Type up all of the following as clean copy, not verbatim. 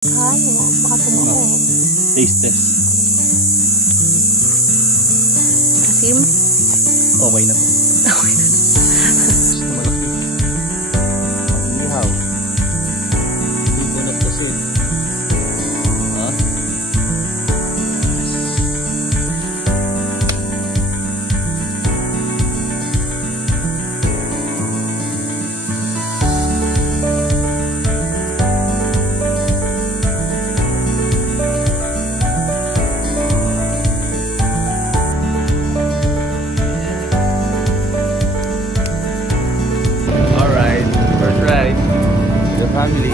Halo, baka tumuko. Taste test. Asim? Okay na to. Okay na to. Malaki. Pag-ihaw. Hindi po nagpasit. Ha? Family,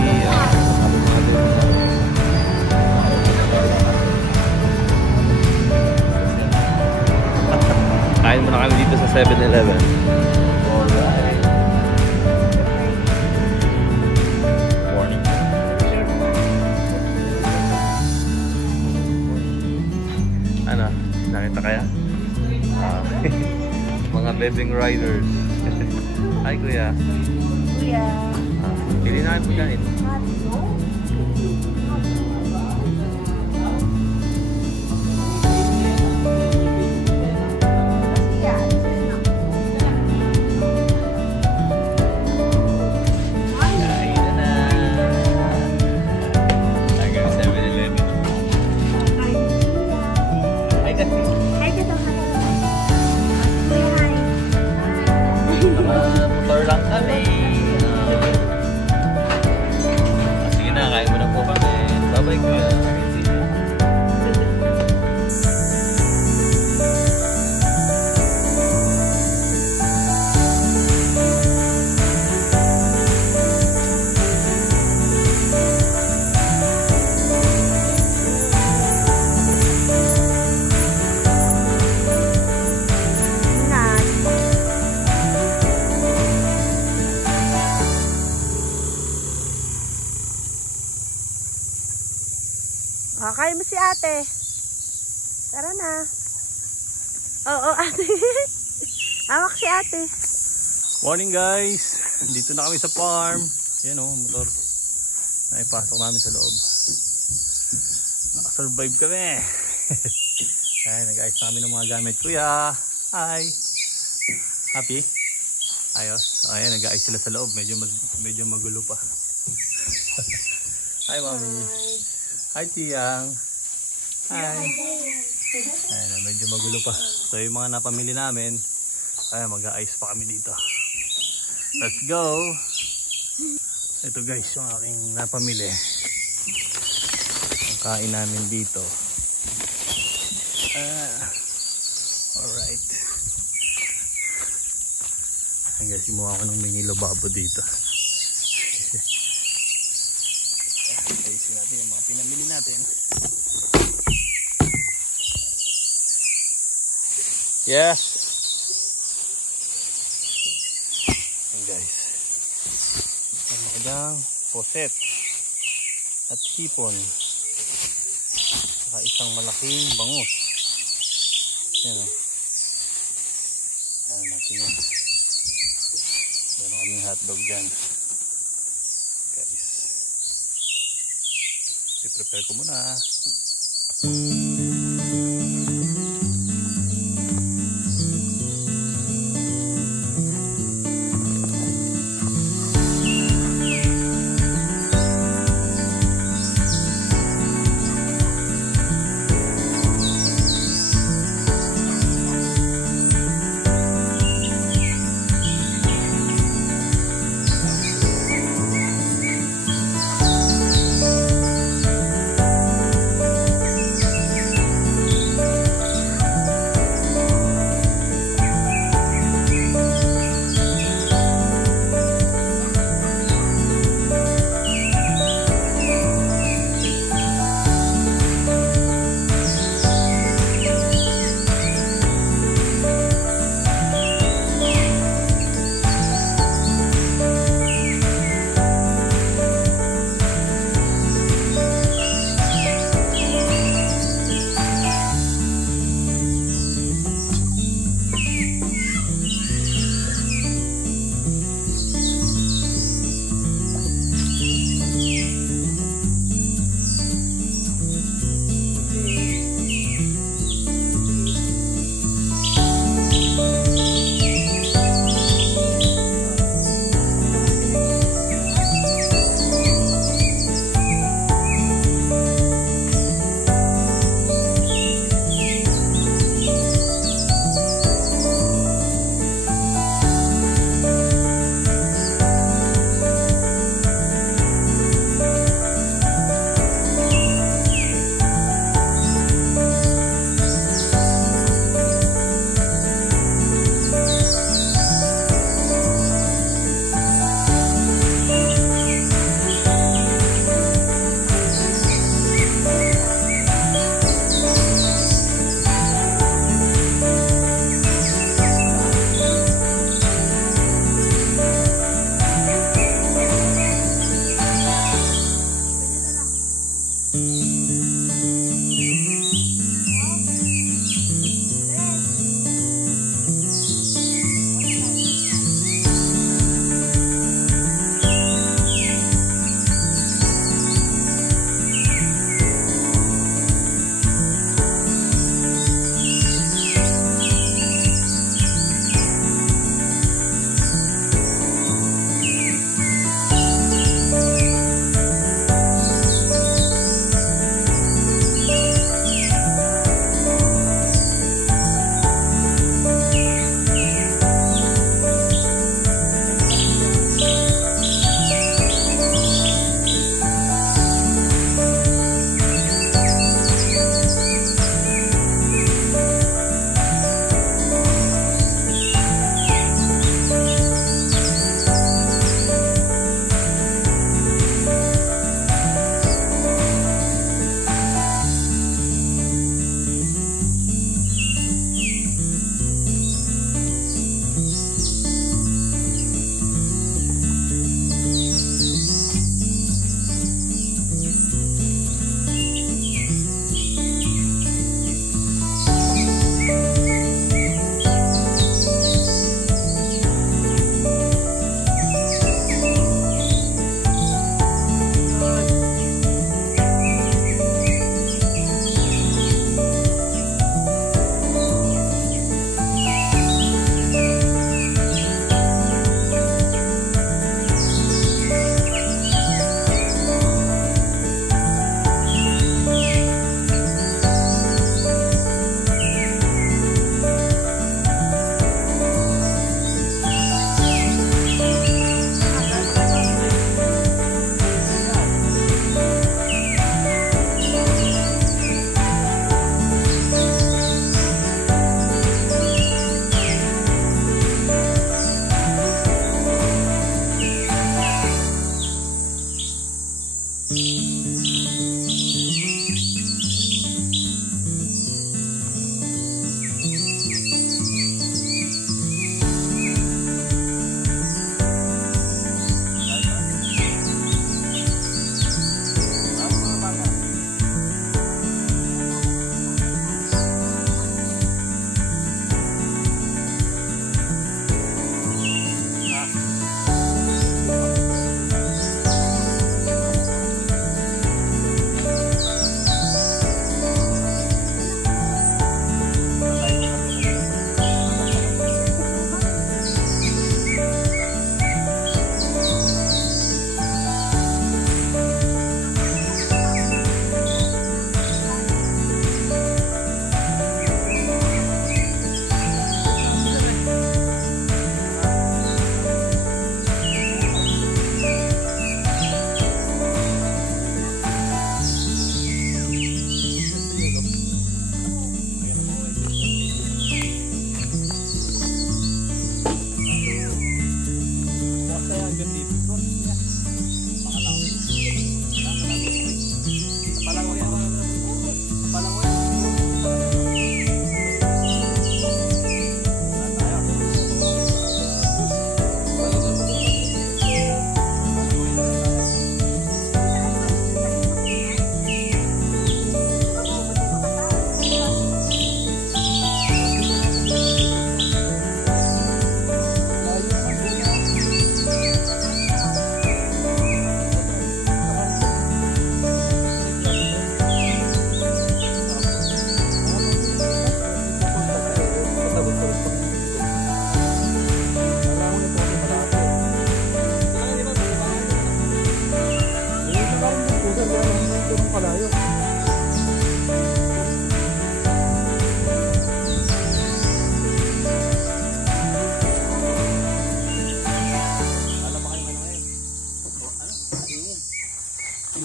kain muna kami dito sa 7-Eleven. Alright. Morning. Ano? Nakita kaya? Mga bedding riders. Hi kuya. Kuya. Pili na kayo pagkain. Motor lang kami. Sige na, kain mo na po kami. Bye-bye kuya. Kaya mo si ate. Tara na. Oo, ate. Hawak si ate. Morning guys. Dito na kami sa farm. Yan o, motor. Naipasok namin sa loob. Nakasurvive kami. Ay, nag-ayos namin ng mga gamit. Kuya, hi. Happy? Ayos. Ayan, nag-ayos sila sa loob. Medyo magulo pa. Hi, mami. Hi, Tiyang. Hi. Ayan, medyo magulo pa. So, yung mga napamili namin, ayan, mag-a-ice pa kami dito. Let's go! Ito guys, yung aking napamili. Ang kain namin dito. Alright. Ayan guys, gumawa ko ng mini lobabo dito. Ayusin natin yung mga pinamili natin. Yes. Ayan guys. Ang magandang poset at hipon. Saka isang malaking bangus. Ayan o. Ayan natin yan. Meron kaming hotdog dyan. Guys. I-prepare ko muna.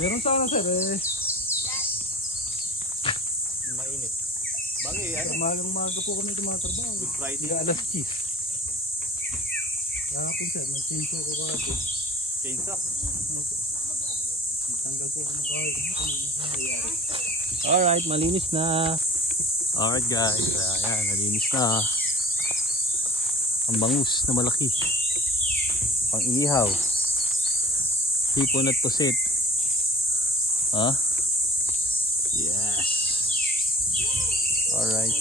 Meron sana sir eh. Mainit. Bagay ano? Umagang-umaga po kami tumatrabaho. Good Friday. Alas 10. Kahapon sir, nag-chainsaw ko kahapon. Chainsaw? Tanggal po ako ng kahit. Alright, malinis na. Alright guys, ayan, nalinis na. Ang bangus na malaki. Pang inihaw. Hipon at pusit. Ha? Yes. Alright.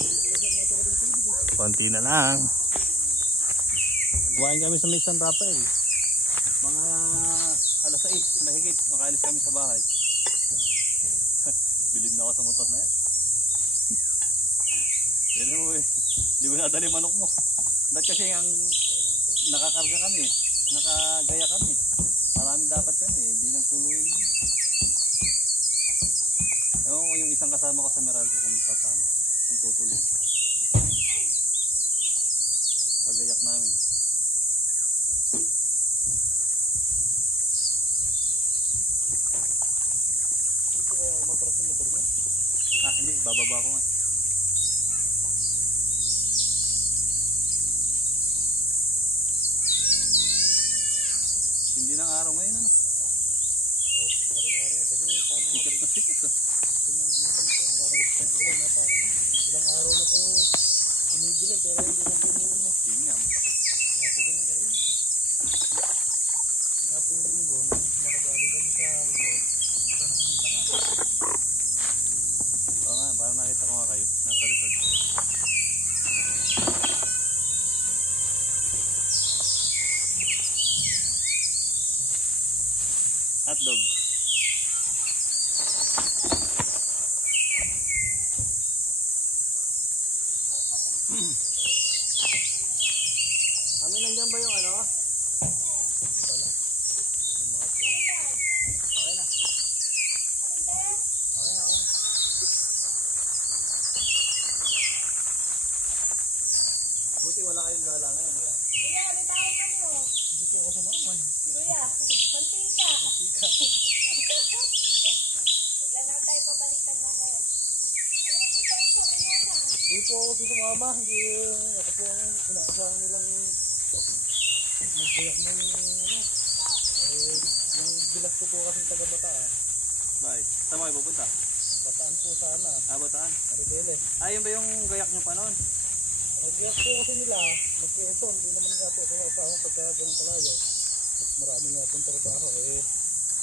Konti na lang. Buhain kami sa may San Rafael. Mga alas 6 na higit. Makaalis kami sa bahay. Bilib na ako sa motor na yan. Pwede mo eh. Hindi ko nadali manok mo. Dahil kasi ang nakakarga kami. Nakagaya kami. Marami dapat kami. Hindi nagtuluyin mo. Ewan ko yung isang kasama ko sa Meralco kung kasama. Kung tutuloy. Pagayak namin. Ito kaya matras yung motor mo? Ah, hindi. Bababa ko nga. Hindi ng araw ngayon ano? Sikat na sikat ah. Ilang araw na po umigilan pero hindi na po umigilan. Hindi nga. Nga po yung linggo nung nakagaling kami sa resort. Ito na pumunta nga. Oo nga, parang nakita ko nga kayo. Nasa resort. Hotdog. Kami nandiyan ba yung ano? Wala. Okay na. Okay na. Buti wala kayong galangan. Kuya, may tawag kami oh. Hindi po ako sa mama. Kuya, mantika. Mantika. Ilan na tayo pabaliktad na ngayon. Ano yung tayo sa kanya? Hindi po ako sumama. Hindi ako po ang inaasahan nilang magbayak ng ano. Yung bilas ko po kasing taga Bataan. Bakit? Saan kayo pupunta? Bataan po sana. Ah, Bataan? Maribele. Ah, yun ba yung gayak nyo pa noon? Nag-gayak po kasi nila. Nag-iuton. Hindi naman nga po sumasama pagka ganun kalayo. Mas marami nga pong trabaho.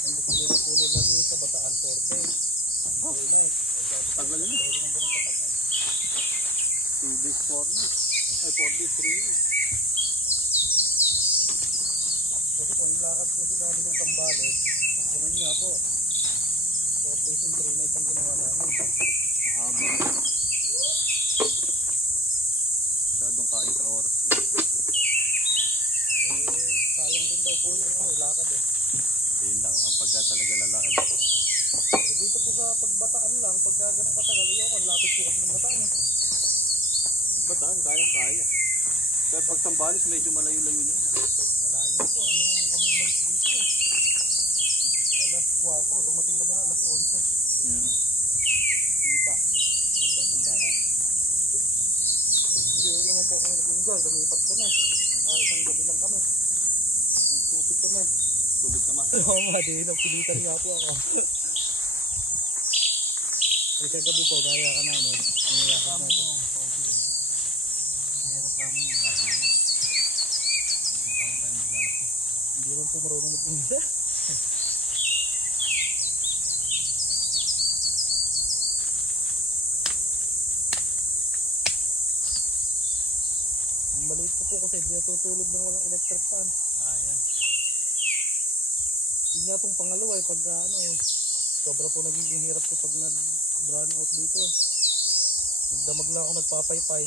Ang gusto nila po nila din sa Bataan 4 days. 3 nights. Tagal na. 2 days, 4 nights. Ay, 4 days, 3 nights. Kasi po, yung lakad po sinabi ng Tambales, ganun nga po. 4 days and 3 nights ang ginawa namin. Haba. Masyadong kain sa oras. Sayang din daw po yung lakad eh. Ayun lang, ang pagka talaga lalakad. Dito po sa pagbataan lang, pagka ganun katagal, ang lapit po kasi ng Bataan eh. Bataan, kayang-kaya. Kaya pag Sambales, medyo malayo-layo na. Malayo po, anong kami naman dito? Alas 4, dumating kami na alas 11. Kita Sambales. Hindi naman po kami nag-enjoy, lumipat kami. Isang gabi lang kami. Nagtupit kami. Tubig naman. Oo nga, di nagpilitan nga po ako. Isang gabi po, gaya ka namin. Nangyayakas natin. Nangyayakas kami yung laki. Hindi rin po marunong mag-inisa. Maliit ko po kasi hindi natutulog ng walang electric fan. Ah, yan. Yun nga pong pangalawa eh, pag sobra po nagiging hirap ko pag nag-brown out dito. Nagdamag lang ako nagpapaypay.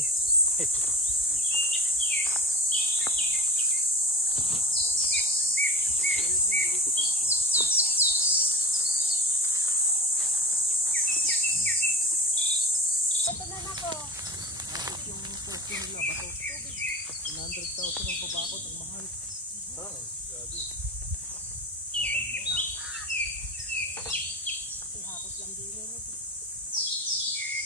Ito na ako. Tapos yung first nila, bato. 100,000 ang pabakod, ang mahal. Ah, grabe. Mahal mo. Ihakot lang din yun.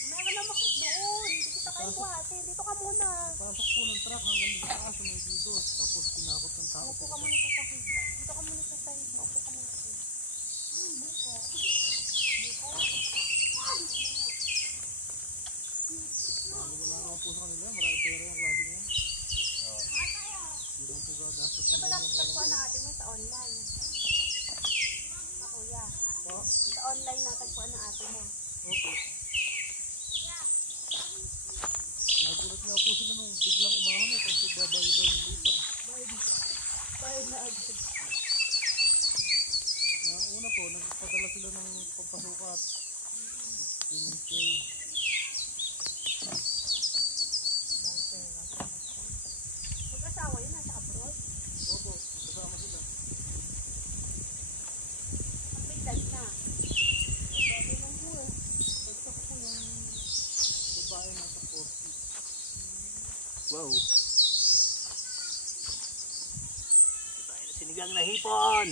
Meron na makot doon. Hindi kita kayo buhati. Dito ka muna. Pasok po ng truck hanggang sa taas sa may bigos. Tapos kinakot ng tao. Maupo ka muna sa sahig. Dito ka muna sa sahig. Maupo ka muna sa sahig. Buko. Buko. Wala naman po sa kanila. Maraming pera yung klase niya. Hindi lang po gagastos. Ito dapat tagpuan na ate mo sa online. Kuya. Sa online na tagpuan ng ate mo. Okay. sukat. Mag-asawa yun, nasa abroad. Opo, kasama sila. At may dad na. Babae lang po eh. Pagsak po yung babae nasa 40. Wow. Tayo na sinigang na hipon.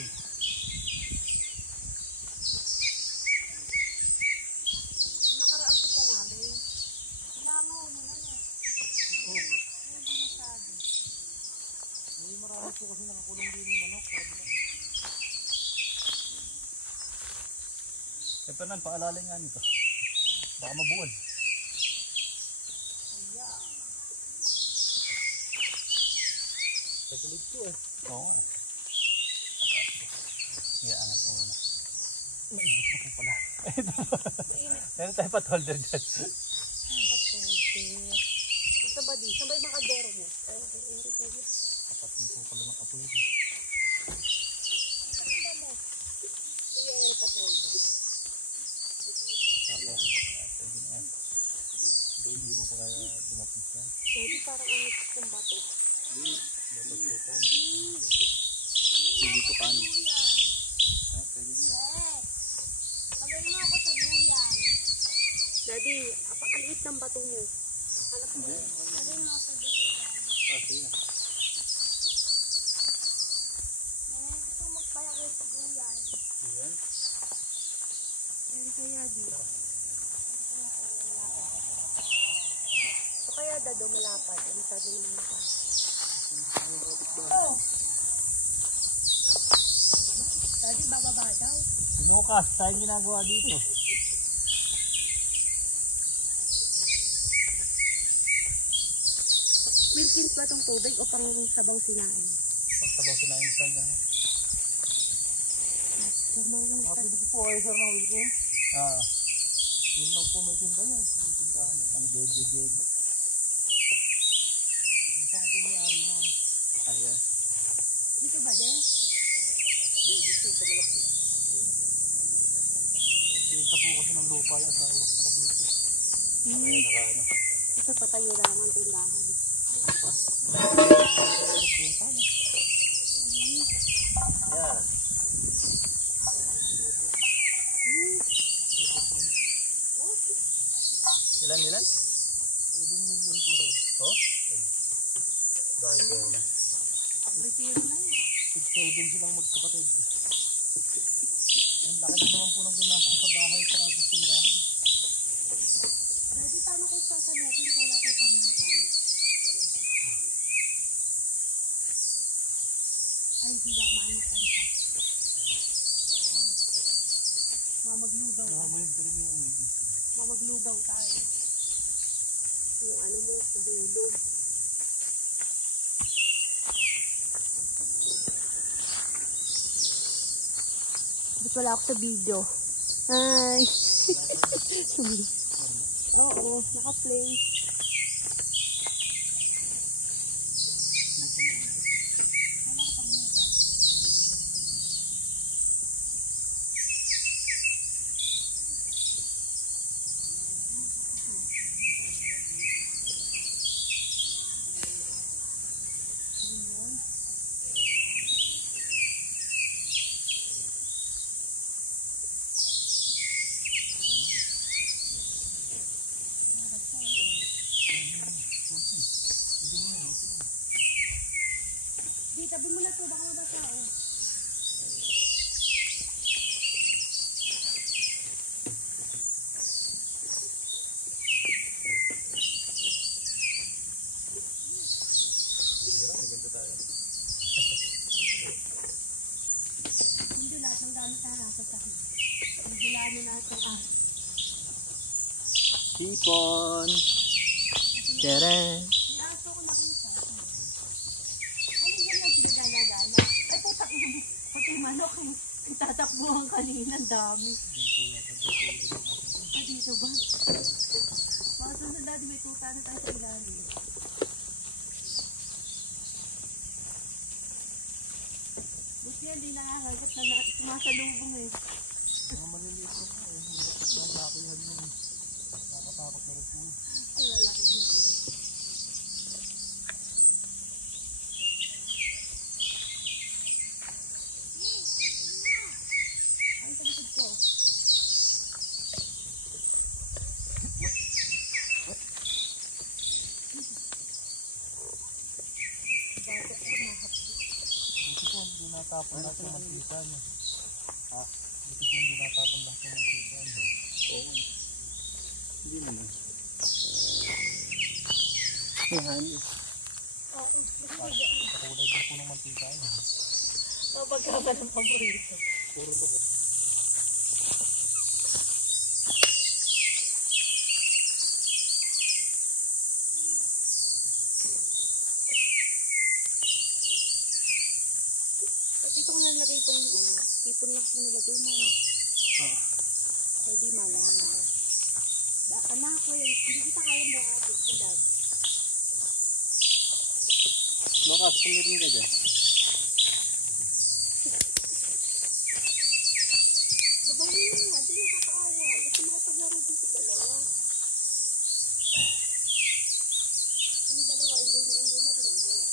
Nakaraan kita namin. Langaw mo na na. Hindi masyado. May marami po kasi nakakulong din yung manok. Eh, Fernan, paalala nga nito. Baka mabuwan. Ayan. Tagulid ko eh. Oo nga. Iaangat mo muna. Mainit na po pala. Meron tayo pat-holder dyan. Patulpit. Ito ba di? Saan ba yung makadoro mo? Ay, Kapatin po pala ng apoy. Iya, patulpit. Okay. Pwede na yan. Hindi mo pa kaya dumapis yan. Pwede parang ano yung bato. Dapat po pa. Hindi po kanin. Ha, pwede na. Pagay mo ako sa duyan. Daddy, apakaliit ng bato mo. Hanap mo. Pagay mo ako sa duyan. Ah, sige. Gusto magpalaki sa duyan. Ayan. Ayun kaya di. O kaya dado malapad. Ano sabi naman ito? Oh! Daddy, bababa daw. Lucas, tayo ginagawa dito. Wilkins ba itong tubig o pang sabaw sinain? Pagsabaw sinain sa inyo. Kapili ko po kayo sir ng Wilkin. Ah. Yun lang po may tinda niya. May tindahan eh. Ang dead. Minsan ko po may ari noon. Ayan. Dito ba, de? Dito sa malaki. Pinta po kasi ng lupa yan sa uwak sa kabiti. Kaya nakaano. Ito patayo lang ang tindahan. Yeah. Ilan? 7 million po sir. Oh? Dahil ko yun. Retiro na yun. 6-7 silang magkapatid. Ang laki din naman po ng ginastos sa bahay sa kagusindahan. Daddy, paano kung sasalukin ko na ito pamangkin? Ay, hindi ako maangutan ka. Mamaglugaw ka. Mahamuyin ko rin yung Mamaglugaw tayo. Yung ano mo, hulog. Ba't wala ako sa video? Hi! Oo, naka-play. Di, tabi mo na ito, baka mabasa ako. Hindi lahat ng gamit na nasa tahin. Hindi lahat na nasa Sipon. Tere. Naaso ko nakita. Ano yan ang pinaglalagana? Ay, putak mo. Pati manok eh. Ang tatakbuhan kanina, ang dami. Ay, dito ba? Baka sunod natin may tuta na tayo sa ilalim. Buti yan, di nakakagat na sumasalubong eh. Mga maliliit ko po eh. tinatapon lahat ng mantika niya. Buti po hindi natapon lahat ng mantika niya. Oo. Hindi naman. Hanis. Oo. Kakulay din po ng mantika niya. Oh, pagkama ng paborito. Puro to po. Dito ko nalagay itong ipon lang ko nilagay mo. Hindi malangaw. Anak ko yun, hindi kita kaya buhatin si Dad. Lucas, pumirin ka dyan. Babahin mo nga, di nakakaawa. Gusto makapaglaro din sa dalawa. Ano dalawa, enjoy na ginagawa.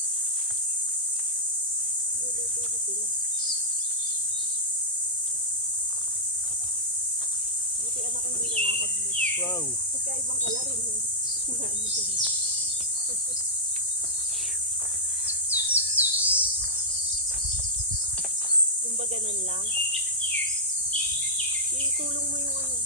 Luluto sila. Buti anak ko hindi na nakakablit. Wow. Pagkaibang kalarin mo. Yung ba ganun lang? Itulong mo yung ano.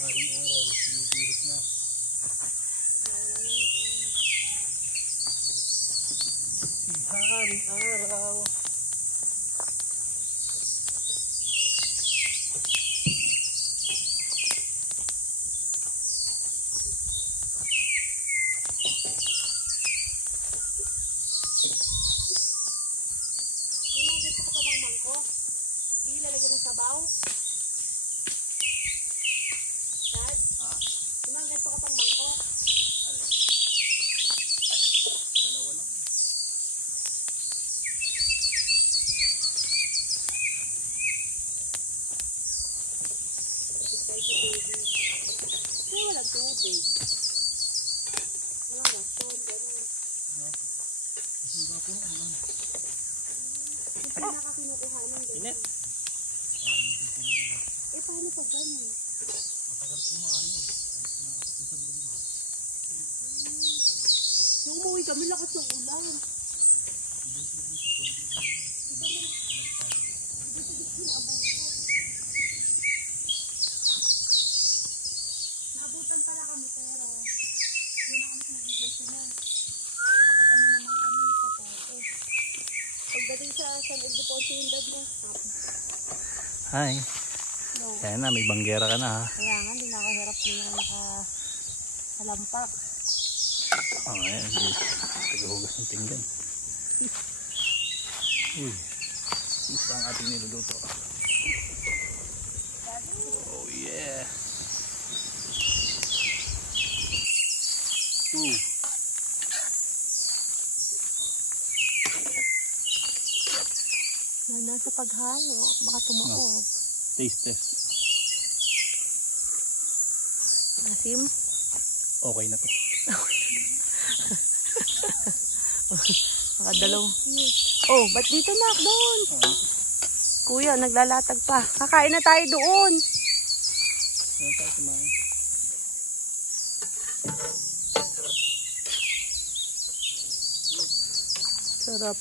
Haring araw, sinubihit na. Haring araw. Nilagay pa ka bang mangkok? Di lalagyan ng sabaw? Dad? Ha? Nilagay pa ka pang mangkok? Ano? Dalawa lang. Itay sa baby. Kaya walang tubig. Walang rason, gano'n. Masira po, ulan. Yung pinakakinukuha ng gano'n. Init. Eh, paano pag gano'n? Matagal po maayos. Isang linggo. Nung umuwi kami, lakas ng ulan. Naabutan pala kami, pero yun na kami sa nag-iglesia na. Kapag ano namang sa pote. Pagdating sa San Ildefonso yung dad mo. Hi. No. Kaya na, may banggera ka na ha. Kaya nga, hindi na ako hirap din na nakalampak. Oh, ayan. Tagahugas ng pinggan. Uy. Isa ang ating niluluto. Oh yeah. Ooh. Nasa paghalo, baka tumaob. Taste test. Asim? Okay na to. Makadalaw. Oh, ba't dito na? Doon. Kuya, naglalatag pa. Kakain na tayo doon. Ano tayo kumain? Sarap.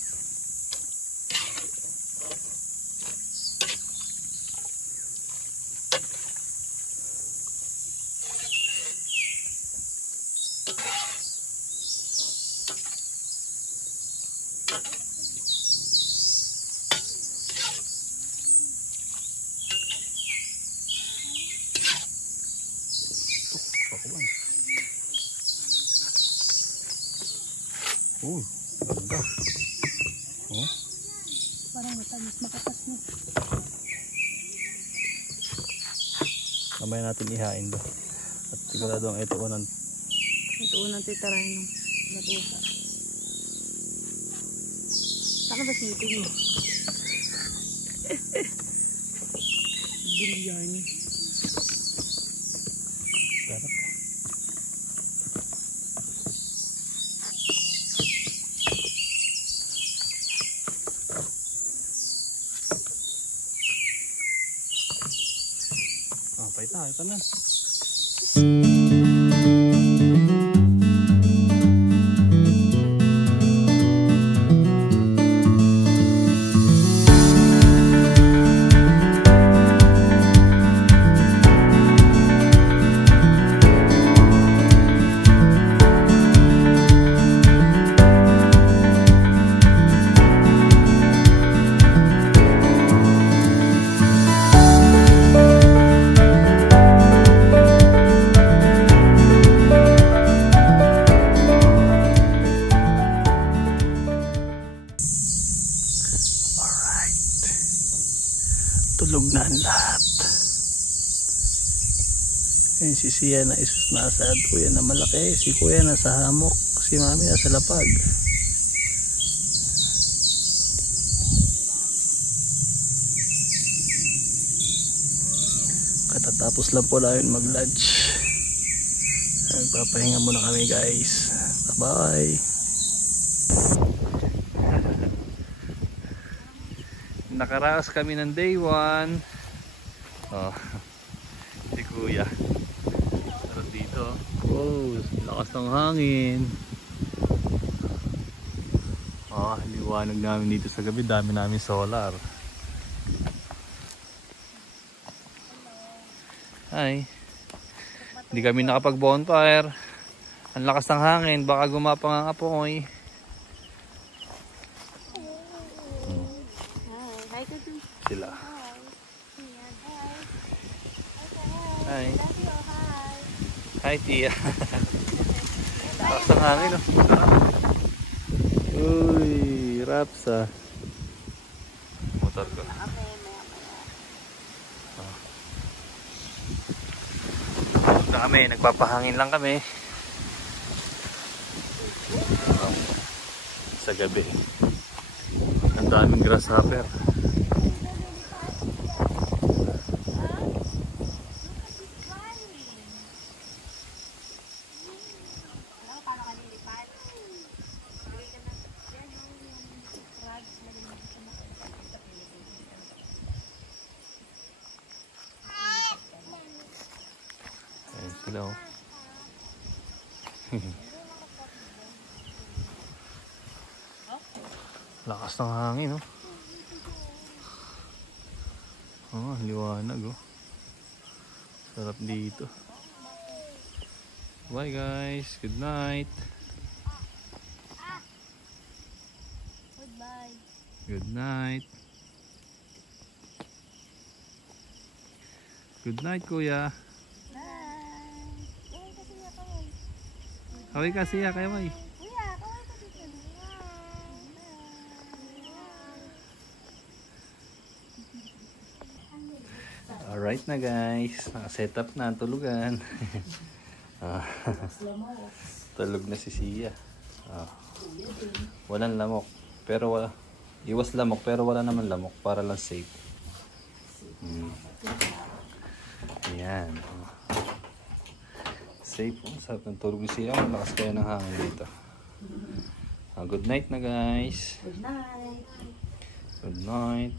Pakuan. Uy, ganda. Oh, Parang matamis, makatas na. kamay natin ihain do. At siguradong ito unang Ito unang titirahin ng batuta. Saan ba sipin mo? Bilyan. sarap. Kapay tayo, tanan. Tulog na ang lahat. Ayun si Sia na nasa kuya na malaki. Si kuya nasa hamok. Si mami nasa lapag. Katatapos lang po namin mag-lunch. Nagpapahinga muna kami guys. Bye bye. Nakaraos kami ng day 1. Oh, si kuya. Pero dito, oh, lakas ng hangin. Oh, liwanag namin dito sa gabi. Dami namin solar. Hi. Hindi kami nakapag bonfire. Ang lakas ng hangin. Baka gumapang ang apoy. Sila. Hi. Hi, Tia. Lakas ng hangin, oh. Uy, Rapsa. Motor ko. Punta kami, nagpapahangin lang kami. Sa gabi. Ang daming grasshopper. Hello. Lakas ng hangin, oh. Oh, liwanag, oh. Sarap dito. Bye guys, good night. Goodbye. Good night. Good night, kuya. Kaway ka siya, kaway. Alright na guys, nakaset up na ang tulugan. Tulog na si Sia. Walang lamok, pero iwas lamok pero wala naman lamok, para lang safe. Yan. Safe po. Sarap ng tulog ni Sia. Malakas kaya ng hangin dito. Good night na guys. Good night. Good night.